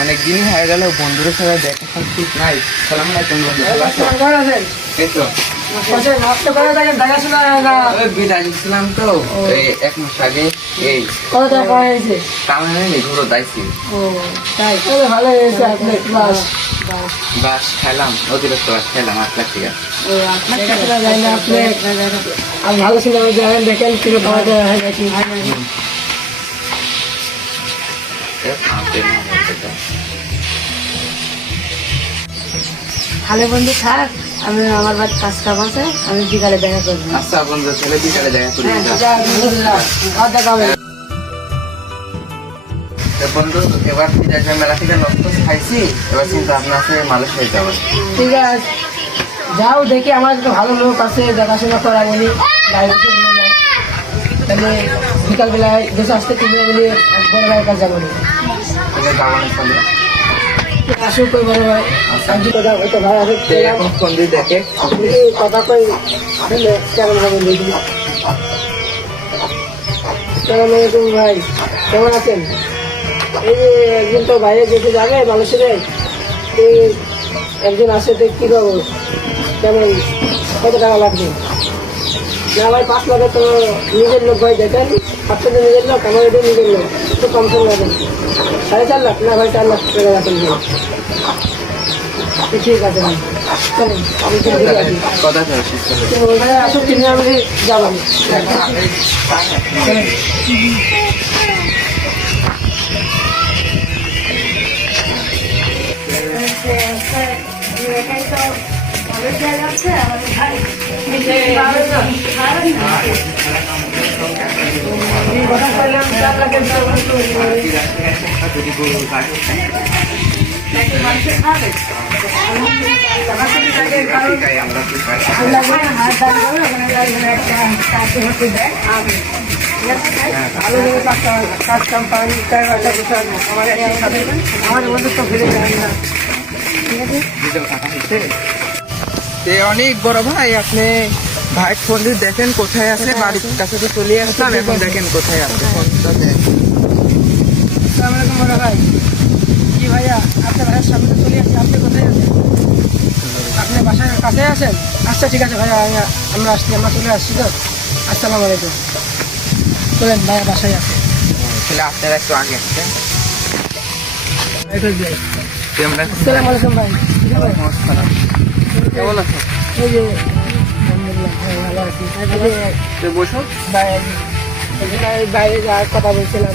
অনেক দিনই হয়ে গেল বন্ধুদের সাথে দেখা ঠিক নাই। সালাম আলাইকুম বন্ধু। এই তো বিদায় দিচ্ছিলাম তো এই 1 মাস আগে। এই ঘুরো দাইছি বাস খেলাম, অতিরিক্ত বাস খেলাম 8 লাখ টাকা। ভালো ছিল দেখেন কিলো খাওয়া দাওয়া হয়ে গেছি। ভালো বন্ধু থাক, আমি আমার বাড়ির কাজ কাম আছে, আমি বিকালে দেখা করবো। আচ্ছা বন্ধু, তাহলে বিকালে দেখা করি। বন্ধু এবার মেলা থেকে নষ্ট খাইছি, এবার চিন্তা ভাবনা আছে মালয়েশিয়া যাওয়ার। ঠিক আছে, যাও দেখি আমার একটা ভালো লোক আছে দেখাশোনা করা বলি, তাহলে বিকালবেলায় দেশে আসতে কিনে বলি বড় ভাইয়ের কাছে যাবো। আসুক কই বড় ভাই, ভাই আসে দেখে কথা কই কেমন হবে দেখি। আসসালামাইকুম ভাই, কেমন আছেন? এই যে একদিন তো বাইরে যেতে যাবে মালয়েশিয়াতে, এই একজন আসে তো কী খবর, কেমন, কত টাকা লাগবে? না ভাই 5 লাখে তো নিজের লোক ভাই, দেখেন আপনার তো নিজের লোক, আমার এটা নিজের লোক, একটু কম সম লাগেন। 4.5 লাখ না ভাই, 4 লাখ টাকা রাখেন। ঠিক আছে ভাই, চলুন আমি আসুক কিনে আমি যাবেন। আমার বন্ধু তো ফিরে যায় না। অনেক বড় ভাই, আপনি ভাই ফোন দিয়ে দেখেন কোথায় আছে। বাড়ির কাছে তো চলে আসলাম, এখন দেখেন কোথায় আছে। আসসালামাইকুম বড় ভাই। কি ভাইয়া, আপনার ভাইয়ের সামনে চলে আসছি, আপনি কোথায় আছেন? আপনি বাসার কাছে আছেন? আচ্ছা ঠিক আছে ভাইয়া, আমরা আসছি, আমরা চলে আসছি তো। আসসালামু আলাইকুম। চলেন ভাইয়া, বাসায় আছে। তাহলে আপনারা একটু আগে আসছেন। আসসালামু আলাইকুম ভাই, কেমন আছো? এই যে আলহামদুলিল্লাহ ভালো আছি। বসো। বাইরে যাওয়ার কথা বলছিলাম।